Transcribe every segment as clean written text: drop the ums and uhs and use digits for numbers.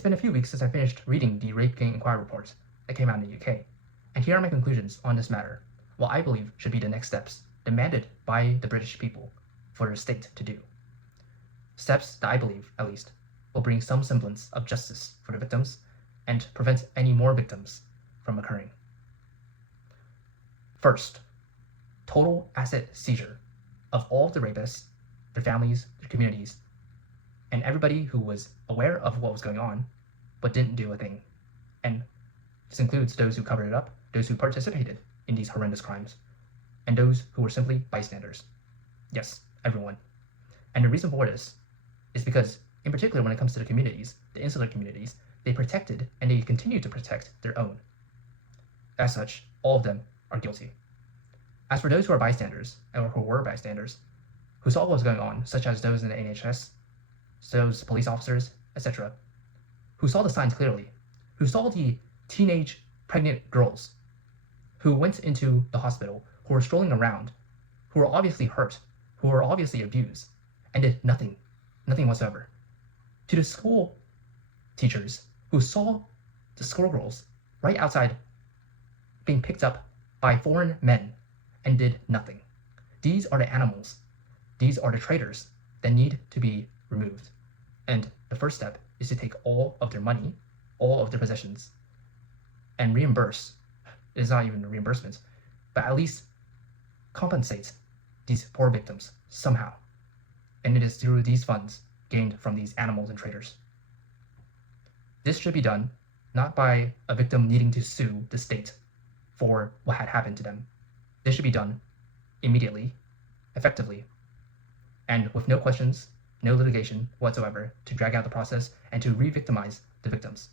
It's been a few weeks since I finished reading the Rape Gang Inquiry report that came out in the UK, and here are my conclusions on this matter, what I believe should be the next steps demanded by the British people for the state to do. Steps that I believe, at least, will bring some semblance of justice for the victims and prevent any more victims from occurring. First, total asset seizure of all of the rapists, their families, their communities, and everybody who was aware of what was going on but didn't do a thing. And this includes those who covered it up, those who participated in these horrendous crimes, and those who were simply bystanders. Yes, everyone. And the reason for this is because, in particular when it comes to the communities, the insular communities, they protected and they continue to protect their own. As such, all of them are guilty. As for those who are bystanders, or who were bystanders, who saw what was going on, such as those in the NHS, those police officers, etc., who saw the signs clearly, who saw the teenage pregnant girls who went into the hospital, who were strolling around, who were obviously hurt, who were obviously abused, and did nothing whatsoever. To the school teachers who saw the schoolgirls right outside being picked up by foreign men and did nothing. These are the animals. These are the traitors that need to be removed. And the first step is to take all of their money, all of their possessions, and reimburse. It's not even a reimbursement, but at least compensate these poor victims somehow. And it is through these funds gained from these animals and traitors. This should be done not by a victim needing to sue the state for what had happened to them. This should be done immediately, effectively, and with no questions, no litigation whatsoever to drag out the process and to re-victimize the victims.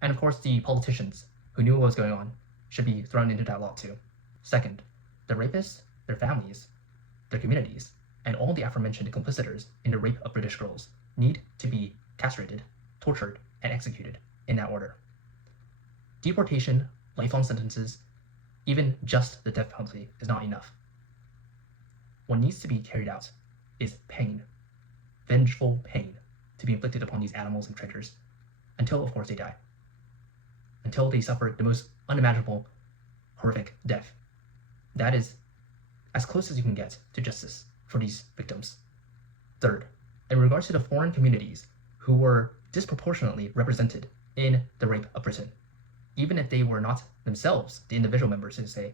And of course, the politicians who knew what was going on should be thrown into that lot too. Second, the rapists, their families, their communities, and all the aforementioned complicitors in the rape of British girls need to be castrated, tortured, and executed in that order. Deportation, lifelong sentences, even just the death penalty is not enough. What needs to be carried out is pain, vengeful pain, to be inflicted upon these animals and traitors, until of course they die. Until they suffer the most unimaginable, horrific death. That is as close as you can get to justice for these victims. Third, in regards to the foreign communities who were disproportionately represented in the rape of Britain, even if they were not themselves the individual members, to say,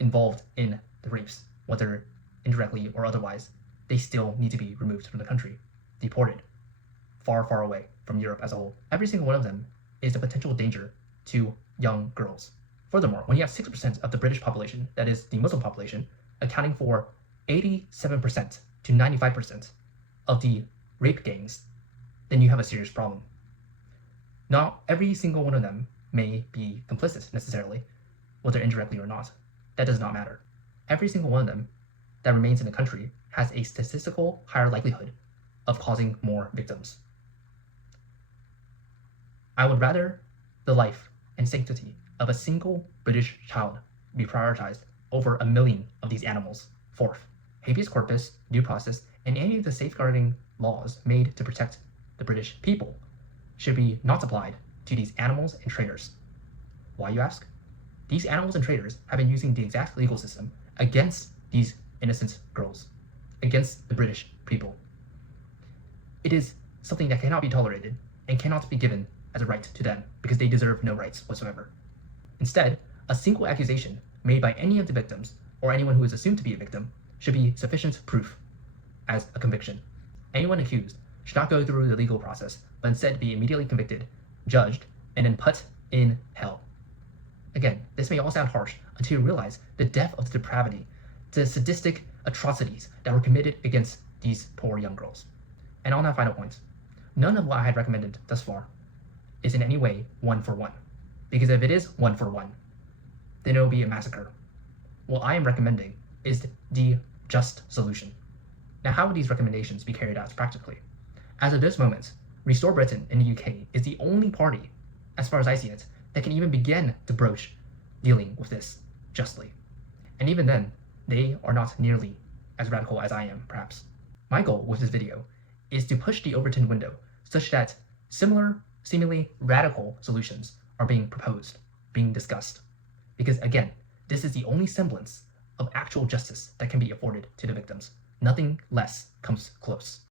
involved in the rapes, whether indirectly or otherwise, they still need to be removed from the country, deported, far, far away from Europe as a whole. Every single one of them is a potential danger to young girls. Furthermore, when you have 6% of the British population, that is the Muslim population, accounting for 87% to 95% of the rape gangs, then you have a serious problem. Not every single one of them may be complicit necessarily, whether indirectly or not. That does not matter. Every single one of them that remains in the country has a statistical higher likelihood of causing more victims. I would rather the life and sanctity of a single British child be prioritized over 1 million of these animals. Fourth, habeas corpus, due process, and any of the safeguarding laws made to protect the British people should be not applied to these animals and traitors. Why, you ask? These animals and traitors have been using the exact legal system against these innocent girls, against the British people. It is something that cannot be tolerated and cannot be given as a right to them because they deserve no rights whatsoever. Instead, a single accusation made by any of the victims or anyone who is assumed to be a victim should be sufficient proof as a conviction. Anyone accused should not go through the legal process, but instead be immediately convicted, judged, and then put in hell. Again, this may all sound harsh until you realize the depth of the depravity, the sadistic atrocities that were committed against these poor young girls. And on that final point, none of what I had recommended thus far is in any way one for one. Because if it is one for one, then it will be a massacre. What I am recommending is the just solution. Now, how would these recommendations be carried out practically? As of this moment, Restore Britain in the UK is the only party, as far as I see it, that can even begin to broach dealing with this justly. And even then, they are not nearly as radical as I am, perhaps. My goal with this video is to push the Overton window such that similar seemingly radical solutions are being proposed, being discussed. Because again, this is the only semblance of actual justice that can be afforded to the victims. Nothing less comes close.